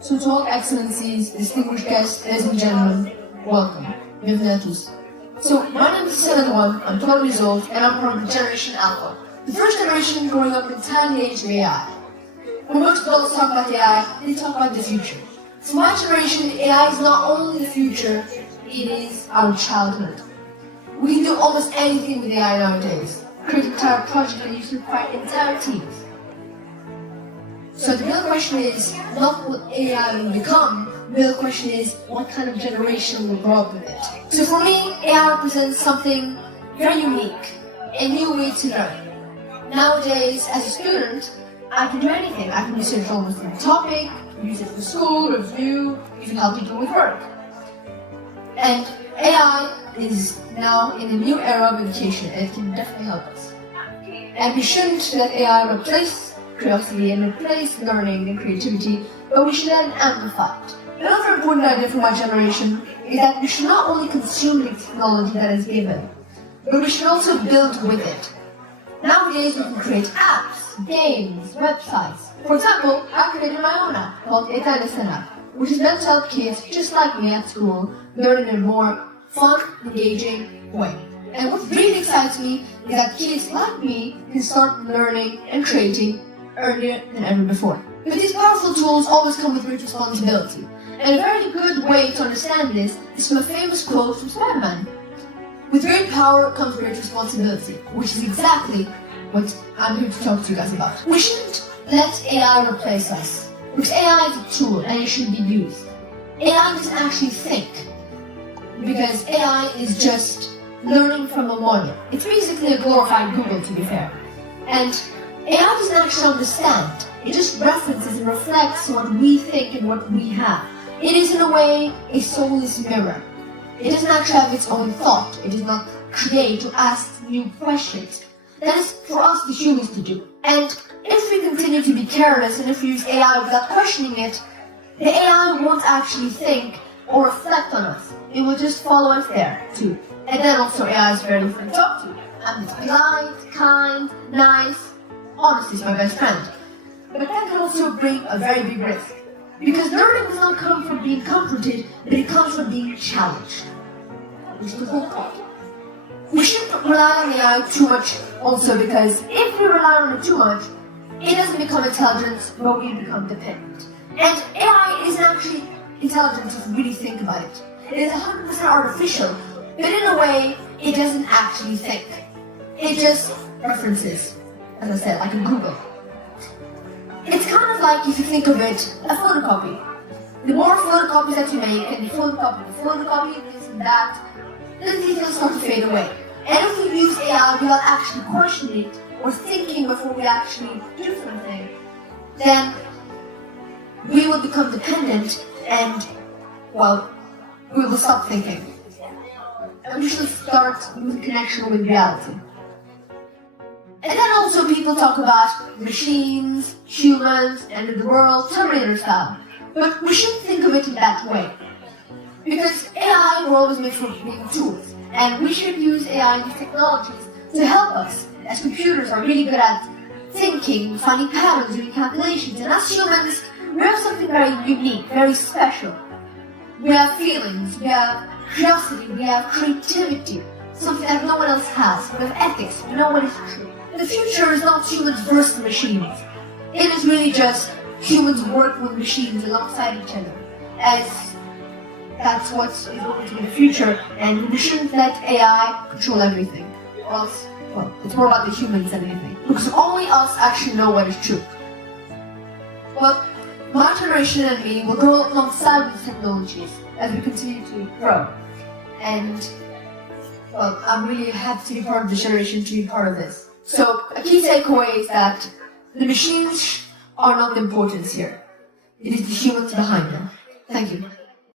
So to all excellencies, distinguished guests, ladies and gentlemen, welcome. Bienvenue à tous. So my name is Ehsan Adouane, I'm 12 years old and I'm from Generation Alpha, the first generation growing up in the tiny age of AI. When most adults talk about AI, they talk about the future. For my generation, AI is not only the future, it is our childhood. We can do almost anything with AI nowadays. Create an entire project that used to require entire teams. So the real question is not what AI will become, the real question is what kind of generation will grow up with it. So for me, AI represents something very unique, a new way to learn. Nowadays, as a student, I can do anything. I can research almost any topic, use it for school, review, even help people with work. And AI is now in a new era of education and it can definitely help us. And we shouldn't let AI replace curiosity and replace learning and creativity, but we should let it amplify it. Another important idea for my generation is that we should not only consume the technology that is given, but we should also build with it. Nowadays we can create apps, games, websites. For example, I created my own app called EttanEhsan, which is meant to help kids just like me at school learn in a more fun, engaging way. And what really excites me is that kids like me can start learning and creating earlier than ever before. But these powerful tools always come with great responsibility. And a very good way to understand this is from a famous quote from Spider-Man. With great power comes great responsibility, which is exactly what I'm here to talk to you guys about. We shouldn't let AI replace us, because AI is a tool and it should be used. AI doesn't actually think, because AI is just learning from a model. It's basically a glorified Google, to be fair. And AI doesn't actually understand. It just references and reflects what we think and what we have. It is, in a way, a soulless mirror. It doesn't actually have its own thought. It does not create or ask new questions. That is for us, the humans, to do. And if we continue to be careless and if we use AI without questioning it, the AI won't actually think or reflect on us. It will just follow us there, too. And then also AI is very fun to talk to. And it's polite, kind, nice. Honesty is my best friend. But that can also bring a very big risk. Because learning does not come from being comforted, but it comes from being challenged. Which is the whole point. We shouldn't rely on AI too much also, because if we rely on it too much, it doesn't become intelligent, but we become dependent. And AI isn't actually intelligent if you really think about it. It is 100% artificial, but in a way, it doesn't actually think. It just references, as I said, like a Google. It's kind of like, if you think of it, a photocopy. The more photocopies that you make, and photocopy this and that, the details start to fade away. And if we use AI without actually questioning it, or thinking before we actually do something, then we will become dependent and, well, we will stop thinking. And we should start with connection with reality. And then also people talk about machines, humans, end of the world, Terminator style. But we shouldn't think of it in that way. Because AI were always made for being tools. And we should use AI and these technologies to help us. As computers are really good at thinking, finding patterns, doing calculations. And as humans, we have something very unique, very special. We have feelings, we have curiosity, we have creativity. Something that no one else has. We have ethics, we know what is true. The future is not humans versus machines. It is really just humans working with machines alongside each other. As that's what is going to be the future, and we shouldn't let AI control everything. Or else, well, it's more about the humans than anything. Because only us actually know what is true. Well, my generation and me will grow alongside with technologies as we continue to grow. And, well, I'm really happy to be part of this generation, to be part of this. So, a key takeaway is that the machines are not the importance here. It is the humans behind them. Thank you.